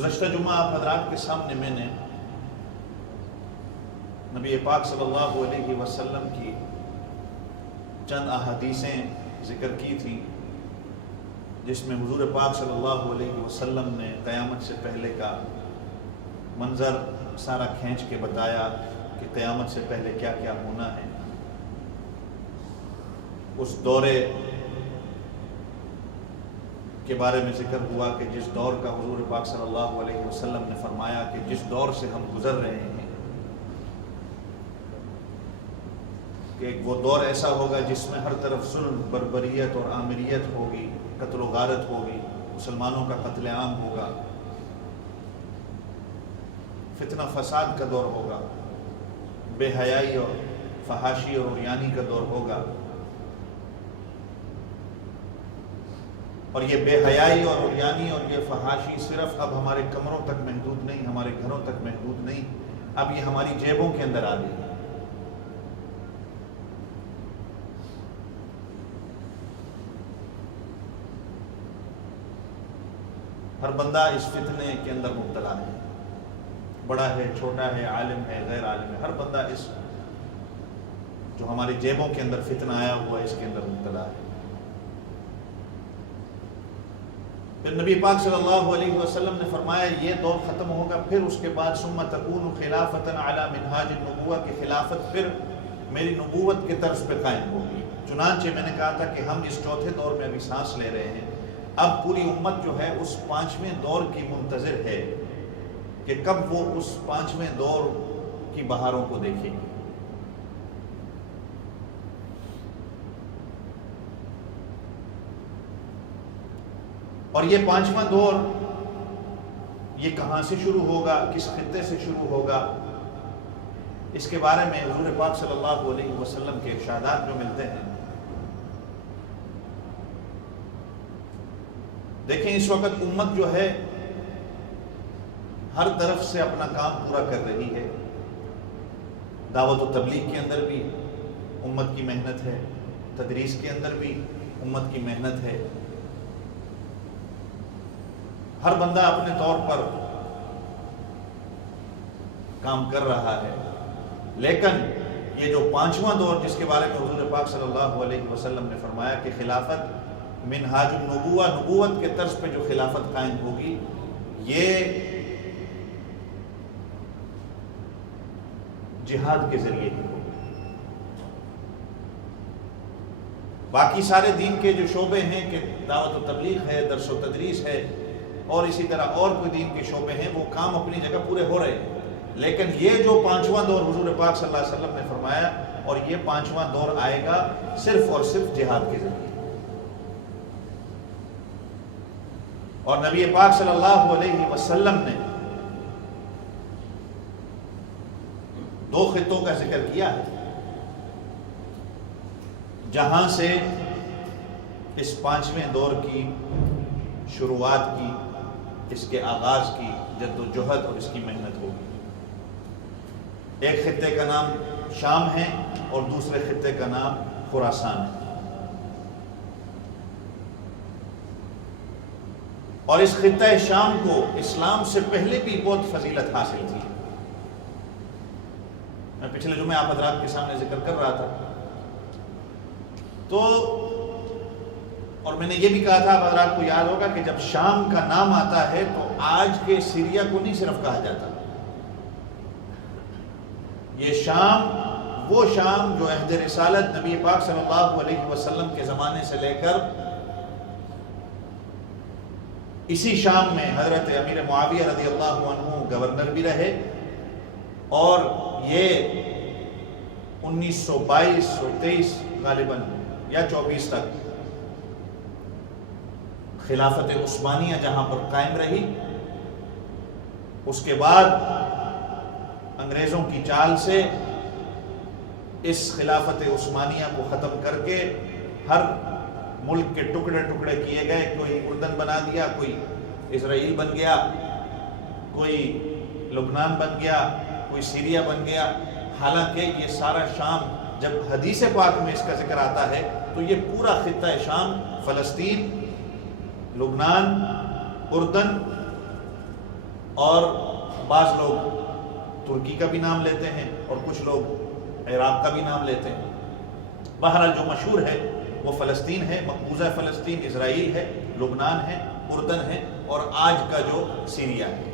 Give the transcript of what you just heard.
گزشتہ جمعہ آپ حضرات کے سامنے میں نے نبی پاک صلی اللہ علیہ وسلم کی چند احادیثیں ذکر کی تھیں، جس میں حضور پاک صلی اللہ علیہ وسلم نے قیامت سے پہلے کا منظر سارا کھینچ کے بتایا کہ قیامت سے پہلے کیا کیا ہونا ہے۔ اس دورے کے بارے میں ذکر ہوا کہ جس دور کا حضور پاک صلی اللہ علیہ وسلم نے فرمایا کہ جس دور سے ہم گزر رہے ہیں کہ وہ دور ایسا ہوگا جس میں ہر طرف ظلم، بربریت اور آمریت ہوگی، قتل و غارت ہوگی، مسلمانوں کا قتل عام ہوگا، فتنہ فساد کا دور ہوگا، بے حیائی اور فحاشی اور عریانی کا دور ہوگا۔ اور یہ بے حیائی اور عریانی اور یہ فحاشی صرف اب ہمارے کمروں تک محدود نہیں، ہمارے گھروں تک محدود نہیں، اب یہ ہماری جیبوں کے اندر آ گئی ہے۔ ہر بندہ اس فتنے کے اندر مبتلا ہے، بڑا ہے، چھوٹا ہے، عالم ہے، غیر عالم ہے، ہر بندہ اس جو ہماری جیبوں کے اندر فتنہ آیا ہوا ہے اس کے اندر مبتلا ہے۔ پھر نبی پاک صلی اللہ علیہ وسلم نے فرمایا یہ دور ختم ہوگا، پھر اس کے بعد ثم تکون خلافۃ علی منہاج النبوہ، کی خلافت پھر میری نبوت کے طرز پہ قائم ہوگی۔ چنانچہ میں نے کہا تھا کہ ہم اس چوتھے دور میں ابھی سانس لے رہے ہیں، اب پوری امت جو ہے اس پانچویں دور کی منتظر ہے کہ کب وہ اس پانچویں دور کی بہاروں کو دیکھے گی۔ اور یہ پانچواں دور یہ کہاں سے شروع ہوگا، کس خطے سے شروع ہوگا، اس کے بارے میں حضور پاک صلی اللہ علیہ وسلم کے ارشادات جو ملتے ہیں۔ دیکھیں اس وقت امت جو ہے ہر طرف سے اپنا کام پورا کر رہی ہے، دعوت و تبلیغ کے اندر بھی امت کی محنت ہے، تدریس کے اندر بھی امت کی محنت ہے، ہر بندہ اپنے طور پر کام کر رہا ہے، لیکن یہ جو پانچواں دور جس کے بارے میں حضور پاک صلی اللہ علیہ وسلم نے فرمایا کہ خلافت منہاج النبوہ، نبوت کے طرز پہ جو خلافت قائم ہوگی، یہ جہاد کے ذریعے ہی ہوگی۔ باقی سارے دین کے جو شعبے ہیں کہ دعوت و تبلیغ ہے، درس و تدریس ہے، اور اسی طرح اور کوئی دین کے شعبے ہیں، وہ کام اپنی جگہ پورے ہو رہے ہیں، لیکن یہ جو پانچواں دور حضور پاک صلی اللہ علیہ وسلم نے فرمایا، اور یہ پانچواں دور آئے گا صرف اور صرف جہاد کے ذریعے۔ اور نبی پاک صلی اللہ علیہ وسلم نے دو خطوں کا ذکر کیا ہے جہاں سے اس پانچویں دور کی شروعات کی، اس کے آغاز کی جد و جہد اور اس کی محنت ہوگی۔ ایک خطے کا نام شام ہے اور دوسرے خطے کا نام خراسان ہے، اور اس خطہ شام کو اسلام سے پہلے بھی بہت فضیلت حاصل تھی۔ میں پچھلے جمعے آپ حضرات کے سامنے ذکر کر رہا تھا تو، اور میں نے یہ بھی کہا تھا، آپ حضرات کو یاد ہوگا کہ جب شام کا نام آتا ہے تو آج کے سیریا کو نہیں صرف کہا جاتا، یہ شام وہ شام جو عہد رسالت نبی پاک صلی اللہ علیہ وسلم کے زمانے سے لے کر اسی شام میں حضرت امیر معاویہ رضی اللہ عنہ گورنر بھی رہے، اور یہ 1922 اور 23 غالباً یا 24 تک خلافت عثمانیہ جہاں پر قائم رہی۔ اس کے بعد انگریزوں کی چال سے اس خلافت عثمانیہ کو ختم کر کے ہر ملک کے ٹکڑے ٹکڑے کیے گئے، کوئی اردن بنا دیا، کوئی اسرائیل بن گیا، کوئی لبنان بن گیا، کوئی سیریا بن گیا۔ حالانکہ یہ سارا شام جب حدیث پاک میں اس کا ذکر آتا ہے تو یہ پورا خطہ شام، فلسطین، لبنان، اردن اور بعض لوگ ترکی کا بھی نام لیتے ہیں اور کچھ لوگ عراق کا بھی نام لیتے ہیں۔ بہرحال جو مشہور ہے وہ فلسطین ہے، مقبوضہ فلسطین، اسرائیل ہے، لبنان ہے، اردن ہے اور آج کا جو سیریا ہے۔